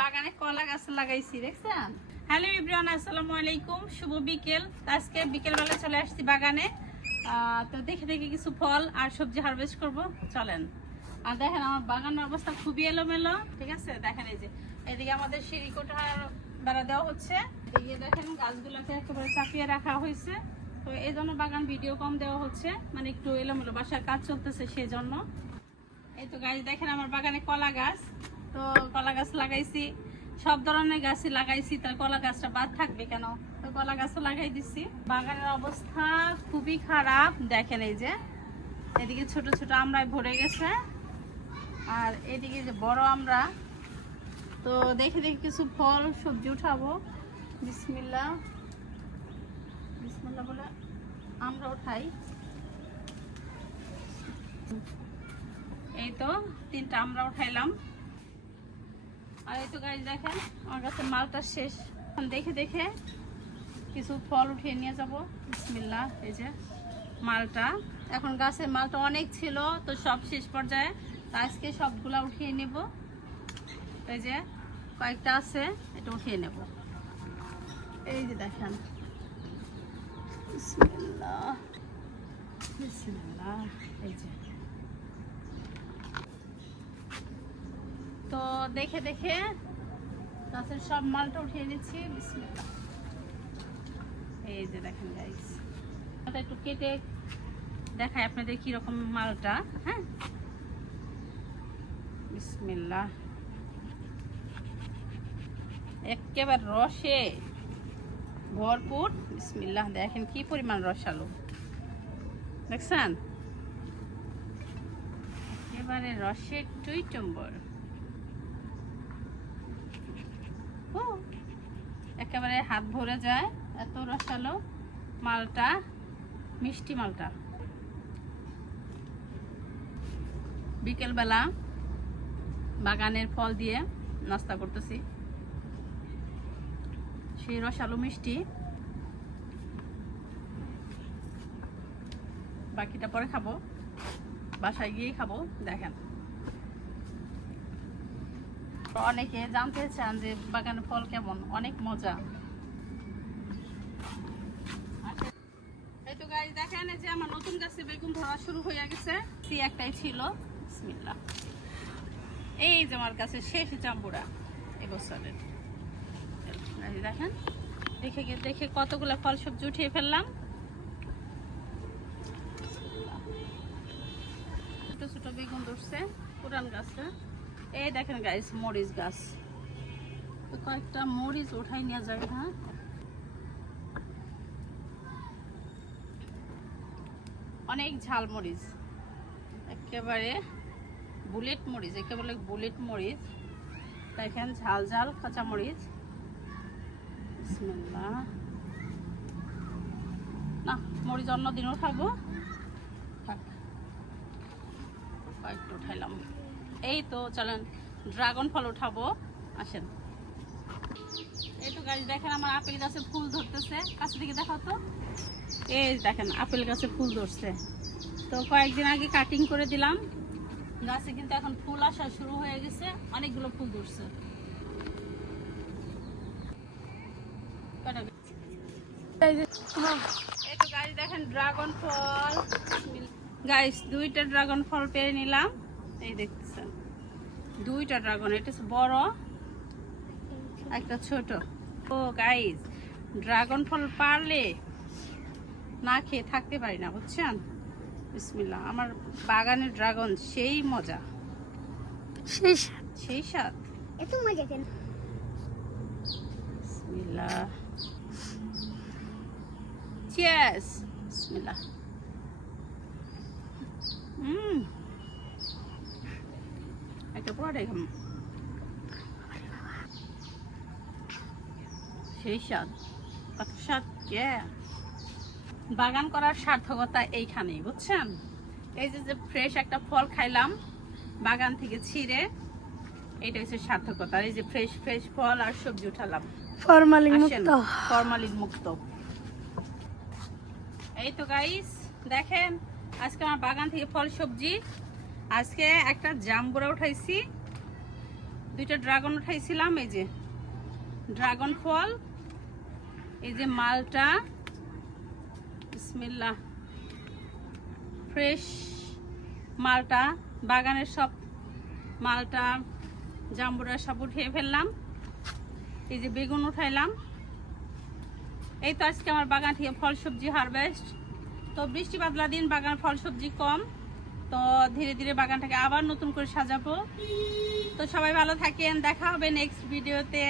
বাগানে কলা গাছ লাগাইছি, দেখছেন? হ্যালো ইব্রান আসসালামু আলাইকুম, শুভ বিকেল। আজকে বিকেল বেলা চলে আসছি বাগানে। তো দেখে দেখে কিছু ফল আর সবজি হারভেস্ট করব। চলেন। আর দেখেন, আমার বাগানের অবস্থা খুবই এলোমেলো, ঠিক আছে? দেখেন এই যে, এদিকে আমাদের সিঁড়ি কোঠার বেড়া দেওয়া হচ্ছে। এদিকে দেখেন, গাছগুলোকে একেবারে চাপিয়ে রাখা হয়েছে। তো এই জন্য বাগান ভিডিও কম দেওয়া হচ্ছে। মানে একটু এলোমেলো বাসার কাজ চলতেছে সেই জন্য এই তো গাছ দেখেন আমার বাগানে কলা গাছ। তো কলা গাছ লাগাইছি। সব ধরনের গাছই লাগাইছি তার কলা গাছটা বাদ থাকবে কেন? তো কলা গাছও লাগাই দিচ্ছি বাগানের অবস্থা খুবই খারাপ, দেখেন এই যে। এদিকে ছোট ছোট আমরায় ভরে গেছে। আর এদিকে যে বড় আমরা, তো দেখে দেখে কিছু ফল, সবজি উঠাবো। বিসমিল্লা বিসমিল্লা বলে আমরা উঠাই। এই তো তিনটা আমরা উঠাইলাম। আর তো গাছ দেখেন, আমার কাছে মালটা শেষ। দেখে দেখে কিছু ফল উঠিয়ে নিয়ে যাব। বিসমিল্লা এই যে মালটা। এখন গাছের মালটা অনেক ছিল, তো সব শেষ পর্যায়ে তো আজকে সবগুলা উঠিয়ে নেব। এই যে কয়েকটা আছে, এটা উঠিয়ে নেব। এই যে দেখেন। বিসমিল্লাহ বিসমিল্লাহ, এই যে। তো দেখে দেখে গাছের সব মালটা উঠিয়ে নিচ্ছি এই যে দেখেন গাইস একটু কেটে দেখায় আপনাদের কীরকম মালটা হ্যাঁ? বিসমিল্লাহ। একেবারে রসে ভরপুর। বিসমিল্লাহ, দেখেন কি পরিমাণ রস আলু দেখছেন? একেবারে রসের টুই টম্বর ও, একেবারে হাত ভরে যায় এত রসালো মালটা মিষ্টি মালটা। বিকেলবেলা বাগানের ফল দিয়ে নাস্তা করতেছি। সেই রসালো মিষ্টি। বাকিটা পরে খাব। বাসায় গিয়েই খাব দেখেন। অনেকে জানতে চান যে বাগানের ফল কেমন, অনেক মজা। এই তো দেখেন যে আমার নতুন গাছে বেগুন ধরা শুরু হয়ে গেছে। একটাই ছিল। এই যে আমার কাছে শেষ চাম্বুরা এবছরের। দেখেন, দেখে দেখে কতগুলো ফল সবজি উঠিয়ে ফেললাম। ছোট ছোট বেগুন ধরছে, পুরান গাছে। এই দেখেন গাইস মরিচ গাছ। কয়েকটা মরিচ উঠাই নিয়ে যায় হ্যাঁ? অনেক ঝাল মরিচ। একেবারে বুলেট মরিচ, একেবারে বুলেট মরিচ। দেখেন, ঝাল ঝাল কাঁচা মরিচ। না, মরিচ অন্য দিনও খাব। থাক, কয়েকটা উঠাইলাম। এই তো চলেন, ড্রাগন ফল উঠাবো। আসেন। এই তো গাছ দেখেন আমার আপেল গাছে ফুল ধরতেছে। কাছে দিকে দেখাও তো। এই দেখেন, আপেল গাছে ফুল ধরছে। তো কয়েকদিন আগে কাটিং করে দিলাম। গাছে কিন্তু এখন ফুল আসা শুরু হয়ে গেছে। অনেকগুলো ফুল ধরছে। এই তো গাছ দেখেন ড্রাগন ফল। গাইস দুইটা ড্রাগন ফল পেরে নিলাম। এই দেখতেছেন দুইটা ড্রাগন এটা বড় একটা ছোট। ও গাইস ড্রাগন ফল পারলে না খেয়ে থাকতে পারি না বুঝছেন? বিসমিল্লাহ আমার বাগানের ড্রাগন সেই মজা। সেই সেই স্বাদ। এত মজা কেন? বিসমিল্লাহ। চিয়ার্স বিসমিল্লাহ। হুম একটা পরে খাম সেই স্বাদ কত স্বাদ কে? বাগান করার সার্থকতা এইখানেই বুঝছেন? এই যে যে ফ্রেশ একটা ফল খাইলাম বাগান থেকে ছিঁড়ে এটা হচ্ছে সার্থকতা। এই যে ফ্রেশ ফ্রেশ ফল আর সবজি উঠালাম। ফরমালিন মুক্ত। ফরমালিন মুক্ত। এই তো গাইস দেখেন আজকে আমার বাগান থেকে ফল সবজি আজকে একটা জাম্বুরা উঠাইছি, দুইটা ড্রাগন উঠাইছিলাম, এই যে ড্রাগন ফল, এই যে মালটা, বিসমিল্লাহ, ফ্রেশ মালটা, বাগানের সব মালটা জাম্বুরা সব উঠিয়ে ফেললাম, এই যে বেগুন উঠাইলাম, এই তো আজকে আমার বাগান থেকে ফল সবজি হারভেস্ট, তো বৃষ্টি বাদলা দিন বাগান ফল সবজি কম। তো ধীরে ধীরে বাগানটাকে আবার নতুন করে সাজাবো। তো সবাই ভালো থাকেন, দেখা হবে নেক্সট ভিডিওতে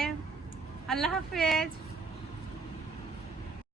আল্লাহ হাফেজ।